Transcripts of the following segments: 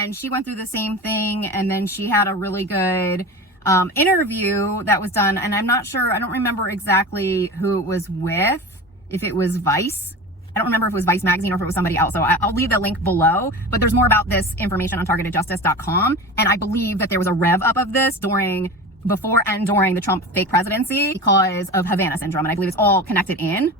and she went through the same thing, and then she had a really good interview that was done, and I'm not sure, I don't remember exactly who it was with, if it was Vice. I don't remember if it was Vice magazine or if it was somebody else, so I'll leave the link below, but there's more about this information on targetedjustice.com, and I believe that there was a rev up of this before and during the Trump fake presidency because of Havana syndrome, and I believe it's all connected in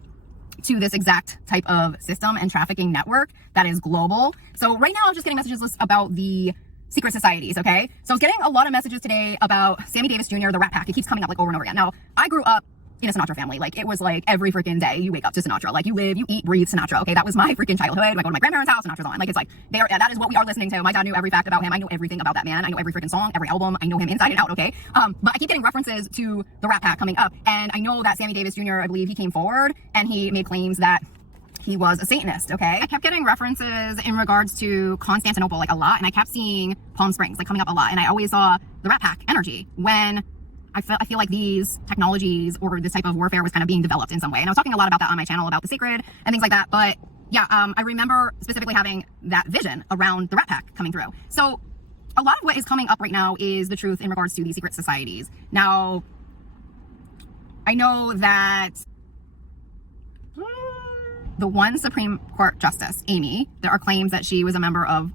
to this exact type of system and trafficking network that is global. So right now I'm just getting messages about the secret societies, okay? So I was getting a lot of messages today about Sammy Davis Jr., the Rat Pack. It keeps coming up like over and over again. Now, I grew up in a Sinatra family. Like, it was like every freaking day you wake up to Sinatra. Like, you live, you eat, breathe Sinatra, okay? That was my freaking childhood. When I go to my grandparents' house, Sinatra's on. Like, it's like, that is what we are listening to. My dad knew every fact about him. I know everything about that man. I know every freaking song, every album. I know him inside and out, okay? But I keep getting references to the Rat Pack coming up. And I know that Sammy Davis Jr., I believe he came forward and he made claims that he was a Satanist, okay? I kept getting references in regards to Constantinople, like, a lot, and I kept seeing Palm Springs, like, coming up a lot, and I always saw the Rat Pack energy when I feel like these technologies or this type of warfare was kind of being developed in some way. And I was talking a lot about that on my channel, about the sacred and things like that. But yeah, I remember specifically having that vision around the Rat Pack coming through. So a lot of what is coming up right now is the truth in regards to these secret societies. Now, I know that the one Supreme Court Justice, Amy, there are claims that she was a member of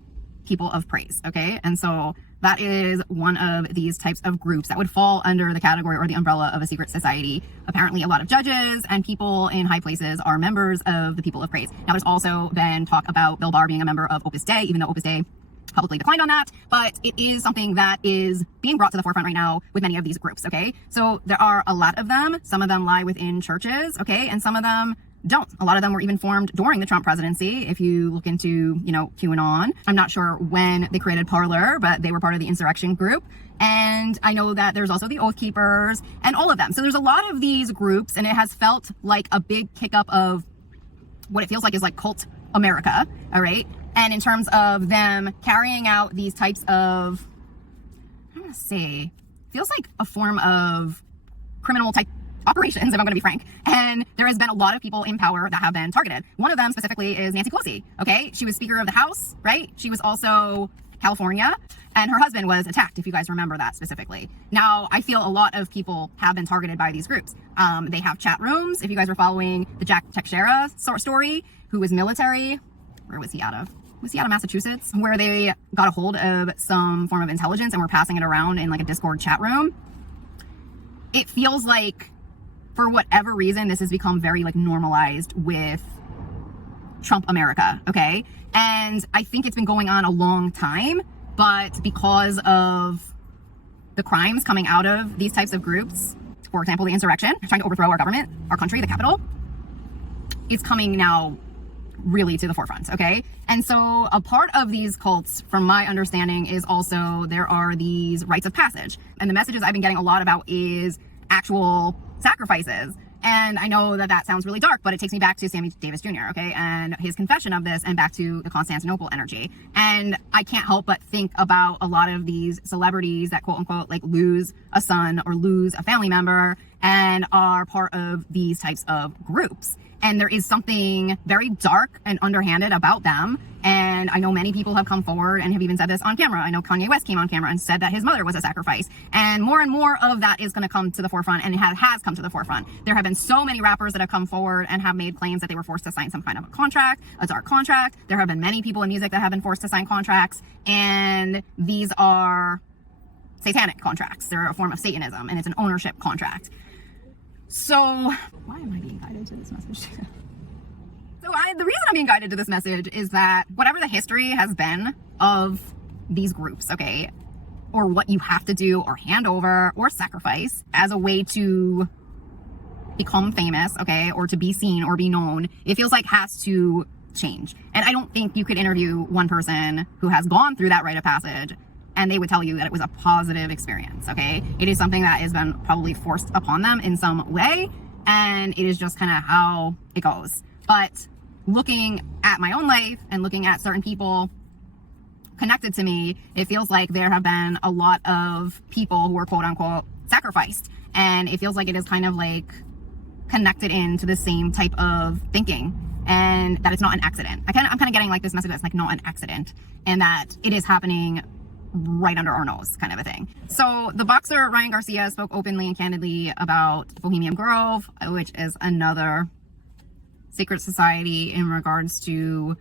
People of Praise, okay? And so that is one of these types of groups that would fall under the category or the umbrella of a secret society. Apparently, a lot of judges and people in high places are members of the People of Praise. Now, there's also been talk about Bill Barr being a member of Opus Dei, even though Opus Dei publicly declined on that, but it is something that is being brought to the forefront right now with many of these groups, okay? So there are a lot of them. Some of them lie within churches, okay? And some of them don't. A lot of them were even formed during the Trump presidency. If you look into, QAnon, I'm not sure when they created Parler, but they were part of the insurrection group. And I know that there's also the Oath Keepers and all of them. So there's a lot of these groups, and it has felt like a big kick up of what it feels like is like cult America. All right. And in terms of them carrying out these types of, I don't want to say, feels like a form of criminal type operations, if I'm going to be frank. And there has been a lot of people in power that have been targeted. One of them specifically is Nancy Pelosi. Okay. She was Speaker of the House, right? She was also California, and her husband was attacked, if you guys remember that specifically. Now, I feel a lot of people have been targeted by these groups. They have chat rooms. If you guys were following the Jack Teixeira story, who was military, where was he out of? Was he out of Massachusetts? Where they got a hold of some form of intelligence and were passing it around in like a Discord chat room. It feels like, for whatever reason, this has become very like normalized with Trump America, okay? And I think it's been going on a long time, but because of the crimes coming out of these types of groups, for example, the insurrection, trying to overthrow our government, our country, the Capitol, it's coming now really to the forefront, okay? And so a part of these cults, from my understanding, is also there are these rites of passage. And the messages I've been getting a lot about is actual sacrifices. And I know that that sounds really dark, but it takes me back to Sammy Davis Jr., okay, and his confession of this, and back to the Constantinople energy. And I can't help but think about a lot of these celebrities that, quote unquote, like lose a son or lose a family member and are part of these types of groups. And there is something very dark and underhanded about them. And I know many people have come forward and have even said this on camera. I know Kanye West came on camera and said that his mother was a sacrifice. And more of that is going to come to the forefront, and it has come to the forefront. There have been so many rappers that have come forward and have made claims that they were forced to sign some kind of a contract, a dark contract. There have been many people in music that have been forced to sign contracts, and these are satanic contracts. They're a form of Satanism, and it's an ownership contract. So why am I being guided to this message? The reason I'm being guided to this message is that whatever the history has been of these groups, okay, or what you have to do or hand over or sacrifice as a way to become famous, okay, or to be seen or be known, it feels like has to change. And I don't think you could interview one person who has gone through that rite of passage and they would tell you that it was a positive experience, okay? It is something that has been probably forced upon them in some way, and it is just kind of how it goes. But looking at my own life and looking at certain people connected to me, it feels like there have been a lot of people who are quote unquote sacrificed. And it feels like it is kind of like connected into the same type of thinking and that it's not an accident. I'm kind of getting like this message that's like not an accident, and that it is happening right under our nose, kind of a thing. So the boxer Ryan Garcia spoke openly and candidly about Bohemian Grove, which is another secret society, in regards to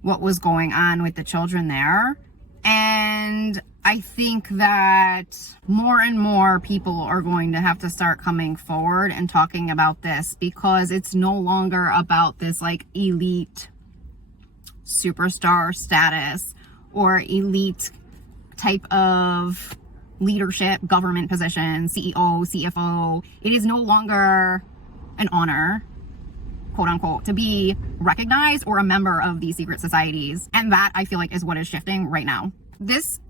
what was going on with the children there. And I think that more and more people are going to have to start coming forward and talking about this, because it's no longer about this like elite superstar status or elite type of leadership, government position, CEO, CFO. It is no longer an honor, quote unquote, to be recognized or a member of these secret societies. And that, I feel like, is what is shifting right now. This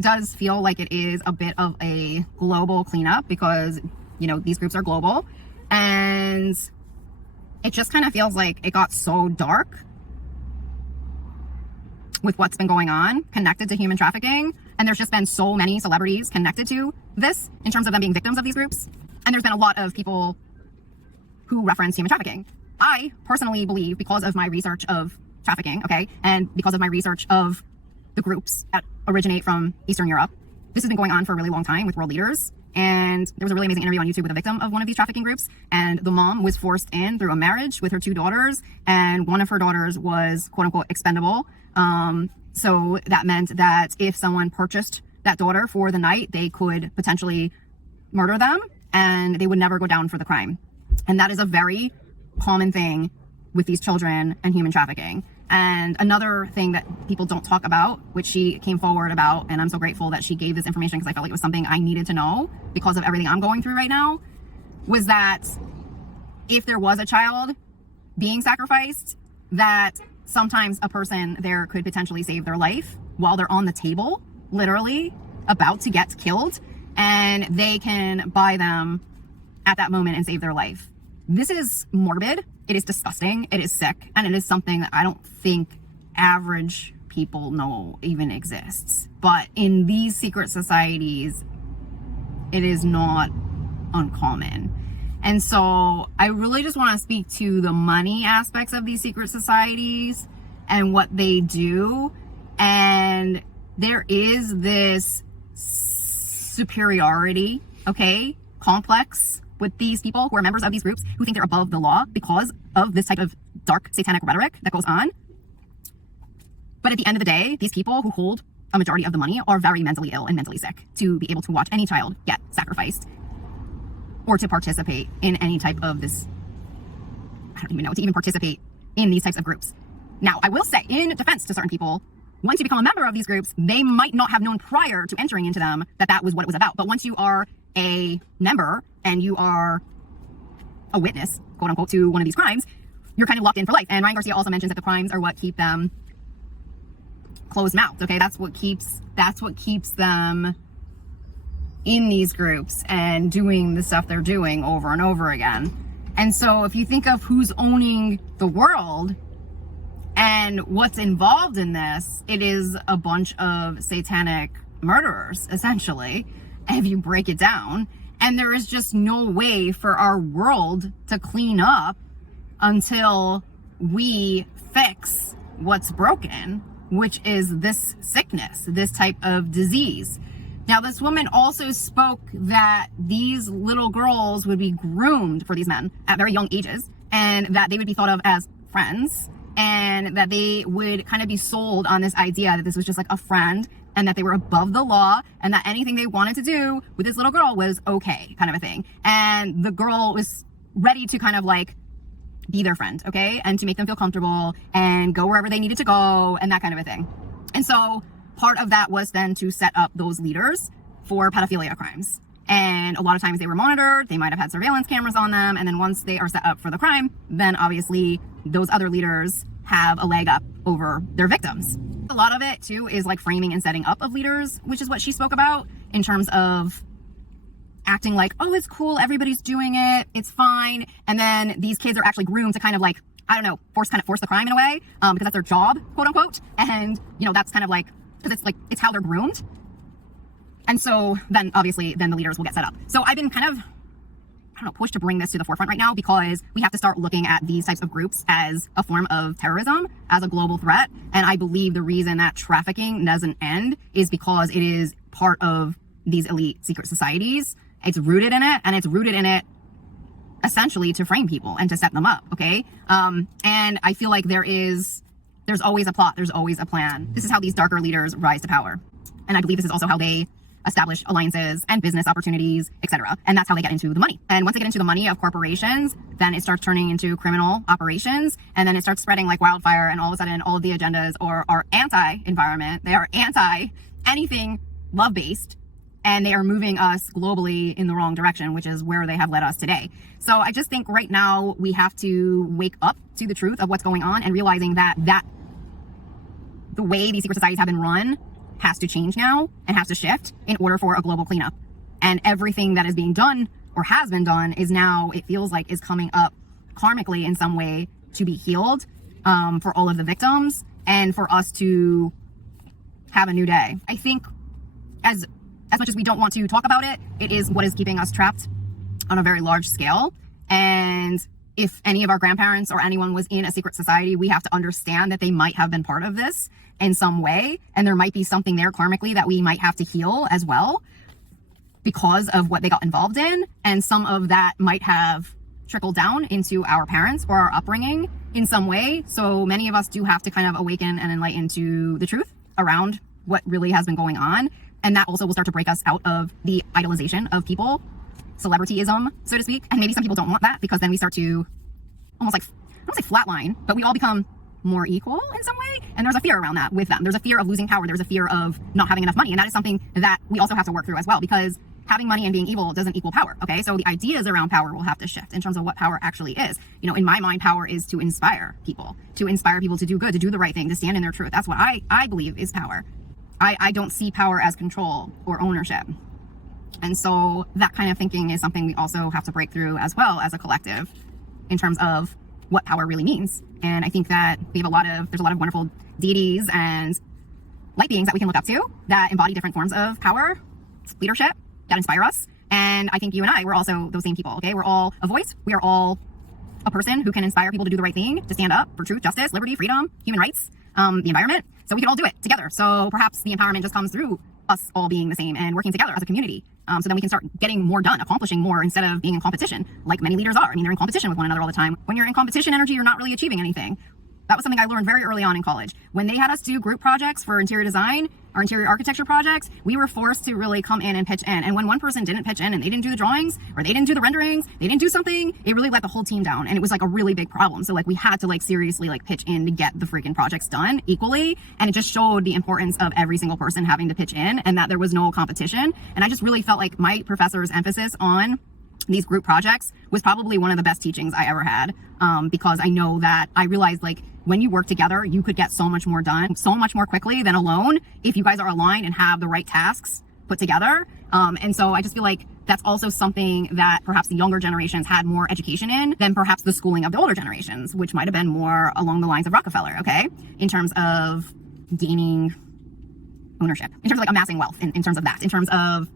does feel like it is a bit of a global cleanup, because, you know, these groups are global, and it just kind of feels like it got so dark with what's been going on connected to human trafficking. And there's just been so many celebrities connected to this in terms of them being victims of these groups. And there's been a lot of people who reference human trafficking. I personally believe, because of my research of trafficking, okay, and because of my research of the groups that originate from Eastern Europe, this has been going on for a really long time with world leaders. And there was a really amazing interview on YouTube with a victim of one of these trafficking groups, and the mom was forced in through a marriage with her 2 daughters, and one of her daughters was quote unquote expendable. So that meant that if someone purchased that daughter for the night, they could potentially murder them, and they would never go down for the crime. And that is a very common thing with these children and human trafficking. And another thing that people don't talk about, which she came forward about, and I'm so grateful that she gave this information, because I felt like it was something I needed to know because of everything I'm going through right now, was that if there was a child being sacrificed, that sometimes a person there could potentially save their life while they're on the table, literally about to get killed, and they can buy them at that moment and save their life. This is morbid, it is disgusting, it is sick, and it is something that I don't think average people know even exists. But in these secret societies, it is not uncommon. And so I really just want to speak to the money aspects of these secret societies and what they do. And there is this superiority, okay, complex with these people who are members of these groups, who think they're above the law because of this type of dark satanic rhetoric that goes on. But at the end of the day, these people who hold a majority of the money are very mentally ill and mentally sick to be able to watch any child get sacrificed, or to participate in any type of this, I don't even know, to even participate in these types of groups. Now, I will say, in defense to certain people, once you become a member of these groups, they might not have known prior to entering into them that that was what it was about. But once you are a member and you are a witness, quote unquote, to one of these crimes, you're kind of locked in for life. And Ryan Garcia also mentions that the crimes are what keep them closed mouthed. Okay, that's what keeps them in these groups and doing the stuff they're doing over and over again. And so if you think of who's owning the world and what's involved in this, it is a bunch of satanic murderers, essentially, if you break it down. And there is just no way for our world to clean up until we fix what's broken, which is this sickness, this type of disease. Now, this woman also spoke that these little girls would be groomed for these men at very young ages, and that they would be thought of as friends, and that they would kind of be sold on this idea that this was just like a friend, and that they were above the law, and that anything they wanted to do with this little girl was okay, kind of a thing. And the girl was ready to kind of like be their friend, okay? And to make them feel comfortable and go wherever they needed to go and that kind of a thing. And so part of that was then to set up those leaders for pedophilia crimes. And a lot of times they were monitored, they might have had surveillance cameras on them, and then once they are set up for the crime, then obviously those other leaders have a leg up over their victims. A lot of it too is like framing and setting up of leaders, which is what she spoke about in terms of acting like, oh, it's cool, everybody's doing it, it's fine. And then these kids are actually groomed to kind of like, I don't know, force the crime in a way, because that's their job, quote unquote. And, you know, that's kind of like, because it's how they're groomed. And so then obviously then the leaders will get set up. So I've been kind of don't know, push to bring this to the forefront right now, because we have to start looking at these types of groups as a form of terrorism, as a global threat. And I believe the reason that trafficking doesn't end is because it is part of these elite secret societies. It's rooted in it, and it's rooted in it essentially to frame people and to set them up. Okay. And I feel like there's always a plot. There's always a plan. This is how these darker leaders rise to power. And I believe this is also how they establish alliances and business opportunities, etc. And that's how they get into the money. And once they get into the money of corporations, then it starts turning into criminal operations. And then it starts spreading like wildfire. And all of a sudden, all of the agendas are anti-environment. They are anti-anything love-based. And they are moving us globally in the wrong direction, which is where they have led us today. So I just think right now we have to wake up to the truth of what's going on, and realizing that the way these secret societies have been run has to change now and has to shift in order for a global cleanup. And everything that is being done or has been done is now, it feels like, is coming up karmically in some way to be healed for all of the victims and for us to have a new day. I think as much as we don't want to talk about it, it is what is keeping us trapped on a very large scale. And if any of our grandparents or anyone was in a secret society, we have to understand that they might have been part of this in some way. And there might be something there karmically that we might have to heal as well because of what they got involved in. And some of that might have trickled down into our parents or our upbringing in some way. So many of us do have to kind of awaken and enlighten to the truth around what really has been going on. And that also will start to break us out of the idolization of people, celebrityism, so to speak. And maybe some people don't want that, because then we start to almost like, I don't say flatline, but we all become more equal in some way. And there's a fear around that with them. There's a fear of losing power. There's a fear of not having enough money. And that is something that we also have to work through as well, because having money and being evil doesn't equal power. Okay. So the ideas around power will have to shift in terms of what power actually is. You know, in my mind, power is to inspire people to do good, to do the right thing, to stand in their truth. That's what I believe is power. I don't see power as control or ownership. And so that kind of thinking is something we also have to break through as well as a collective in terms of what power really means. And I think that there's a lot of wonderful deities and light beings that we can look up to that embody different forms of power, leadership, that inspire us. And I think you and I, we're also those same people. Okay. We're all a voice. We are all a person who can inspire people to do the right thing, to stand up for truth, justice, liberty, freedom, human rights, the environment. So we can all do it together. So perhaps the empowerment just comes through us all being the same and working together as a community. So then we can start getting more done, accomplishing more, instead of being in competition like many leaders are. I mean, they're in competition with one another all the time. When you're in competition energy, you're not really achieving anything. That was something I learned very early on in college. When they had us do group projects for interior design, our interior architecture projects, we were forced to really come in and pitch in. And when one person didn't pitch in and they didn't do the drawings, or they didn't do the renderings, they didn't do something, it really let the whole team down. And it was like a really big problem. So like we had to like seriously like pitch in to get the freaking projects done equally. And it just showed the importance of every single person having to pitch in, and that there was no competition. And I just really felt like my professor's emphasis on these group projects was probably one of the best teachings I ever had, because I know that I realized like when you work together, you could get so much more done so much more quickly than alone if you guys are aligned and have the right tasks put together. And so I just feel like that's also something that perhaps the younger generations had more education in than perhaps the schooling of the older generations, which might have been more along the lines of Rockefeller, okay, in terms of gaining ownership, in terms of like amassing wealth, in terms of that, in terms of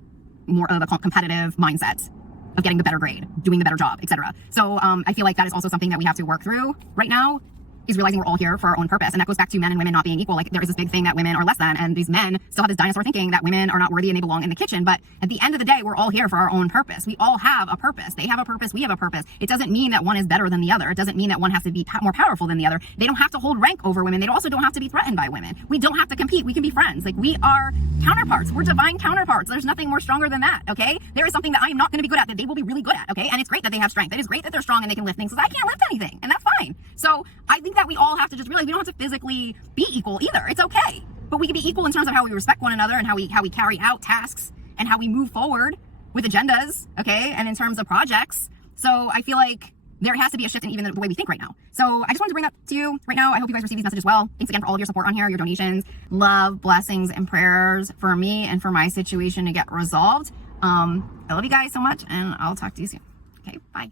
more of a competitive mindset of getting the better grade, doing the better job, etc. So I feel like that is also something that we have to work through right now, is realizing we're all here for our own purpose. And that goes back to men and women not being equal. Like there is this big thing that women are less than, and these men still have this dinosaur thinking that women are not worthy and they belong in the kitchen. But at the end of the day, we're all here for our own purpose. We all have a purpose. They have a purpose. We have a purpose. It doesn't mean that one is better than the other. It doesn't mean that one has to be more powerful than the other. They don't have to hold rank over women. They also don't have to be threatened by women. We don't have to compete. We can be friends. Like we are counterparts. We're divine counterparts. There's nothing more stronger than that. Okay. There is something that I am not going to be good at that they will be really good at. Okay. And it's great that they have strength. It is great that they're strong and they can lift things, because I can't lift anything, and that's fine. So I think that we all have to just realize we don't have to physically be equal either. It's okay. But we can be equal in terms of how we respect one another and how we carry out tasks and how we move forward with agendas, okay? And in terms of projects. So I feel like there has to be a shift in even the way we think right now. So I just wanted to bring that to you right now. I hope you guys receive these messages well. Thanks again for all of your support on here, your donations, love, blessings, and prayers for me and for my situation to get resolved. I love you guys so much, and I'll talk to you soon. Okay, bye.